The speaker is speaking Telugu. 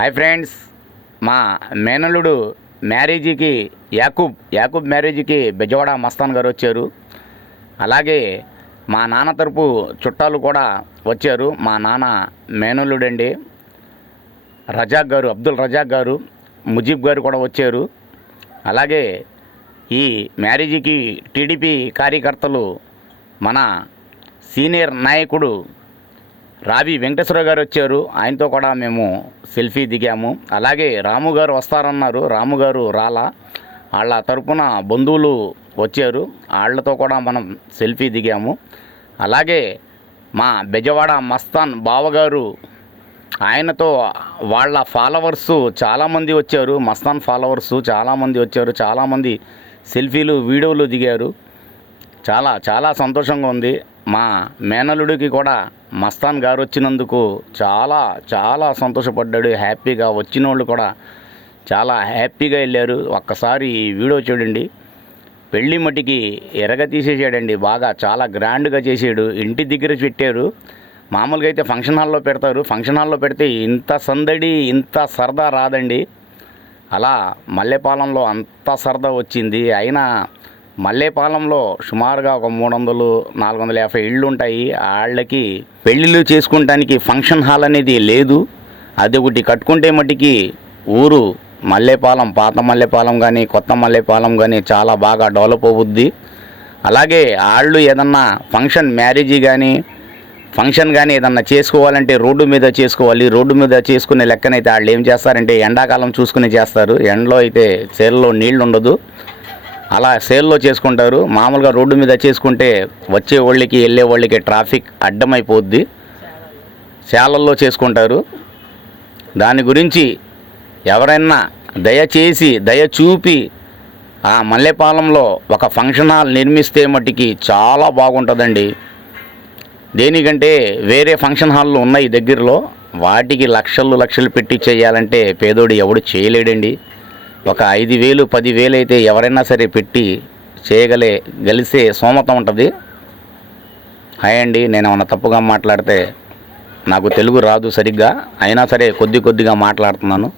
హాయ్ ఫ్రెండ్స్, మా మేనల్లుడు మ్యారేజీకి యాకూబ్ మ్యారేజీకి బెజవాడ మస్తాన్ గారు వచ్చారు. అలాగే మా నాన్న తరపు చుట్టాలు కూడా వచ్చారు. మా నాన్న మేనల్లుడండి, రజాక్ గారు, అబ్దుల్ రజాక్ గారు, ముజీబ్ గారు కూడా వచ్చారు. అలాగే ఈ మ్యారేజీకి టీడీపీ కార్యకర్తలు మన సీనియర్ నాయకుడు రావి వెంకటేశ్వర గారు వచ్చారు. ఆయనతో కూడా మేము సెల్ఫీ దిగాము. అలాగే రాము గారు వస్తారన్నారు, రాము గారు రాలా. వాళ్ళ తరపున బంధువులు వచ్చారు, వాళ్ళతో కూడా మనం సెల్ఫీ దిగాము. అలాగే మా బెజవాడ మస్తాన్ బావగారు, ఆయనతో వాళ్ళ ఫాలోవర్సు చాలామంది వచ్చారు. మస్తాన్ ఫాలోవర్సు చాలామంది వచ్చారు, చాలామంది సెల్ఫీలు వీడియోలు దిగారు. చాలా చాలా సంతోషంగా ఉంది. మా మేనల్లుడికి కూడా మస్తాన్ గారు వచ్చినందుకు చాలా చాలా సంతోషపడ్డాడు, హ్యాపీగా. వచ్చిన వాళ్ళు కూడా చాలా హ్యాపీగా వెళ్ళారు. ఒక్కసారి ఈ వీడియో చూడండి. పెళ్లి మట్టికి ఎరగ తీసేసాడండి, బాగా చాలా గ్రాండ్గా చేసాడు. ఇంటి దగ్గర పెట్టారు. మామూలుగా అయితే ఫంక్షన్ హాల్లో పెడతారు. ఫంక్షన్ హాల్లో పెడితే ఇంత సందడి, ఇంత సరదా రాదండి. అలా మల్లెపాలెంలో అంత సరదా వచ్చింది. అయినా మల్లేపాలెంలో సుమారుగా ఒక 300-450 ఇళ్ళు ఉంటాయి. వాళ్ళకి పెళ్ళిళ్ళు చేసుకుంటానికి ఫంక్షన్ హాల్ అనేది లేదు. అది ఒకటి కట్టుకుంటే మట్టికి ఊరు మల్లేపాలెం, పాత మల్లేపాలెం కానీ కొత్త మల్లేపాలెం కానీ చాలా బాగా డెవలప్ అవుద్ది. అలాగే వాళ్ళు ఏదన్నా ఫంక్షన్, మ్యారేజీ కానీ ఫంక్షన్ కానీ ఏదన్నా చేసుకోవాలంటే రోడ్డు మీద చేసుకోవాలి. రోడ్డు మీద చేసుకునే లెక్కనైతే వాళ్ళు ఏం చేస్తారంటే ఎండాకాలం చూసుకుని చేస్తారు. ఎండలో అయితే చేలలో నీళ్ళు ఉండదు, అలా సేల్లో చేసుకుంటారు. మామూలుగా రోడ్డు మీద చేసుకుంటే వచ్చే వాళ్ళకి వెళ్ళే వాళ్ళకి ట్రాఫిక్ అడ్డమైపోద్ది. శాలల్లో చేసుకుంటారు. దాని గురించి ఎవరైనా దయచేసి దయ చూపి ఆ మల్లెపాలెంలో ఒక ఫంక్షన్ హాల్ నిర్మిస్తే మట్టికి చాలా బాగుంటుందండి. దేనికంటే వేరే ఫంక్షన్ హాల్లు ఉన్నాయి దగ్గరలో, వాటికి లక్షలు పెట్టి చేయాలంటే పేదోడు ఎవడు చేయలేడండి. ఒక 5,000 10,000 అయితే ఎవరైనా సరే పెట్టి గలిసే సోమత ఉంటుంది. హాయ్ అండి, నేను ఏమన్నా తప్పుగా మాట్లాడితే నాకు తెలుగు రాదు సరిగ్గా, అయినా సరే కొద్దిగా మాట్లాడుతున్నాను.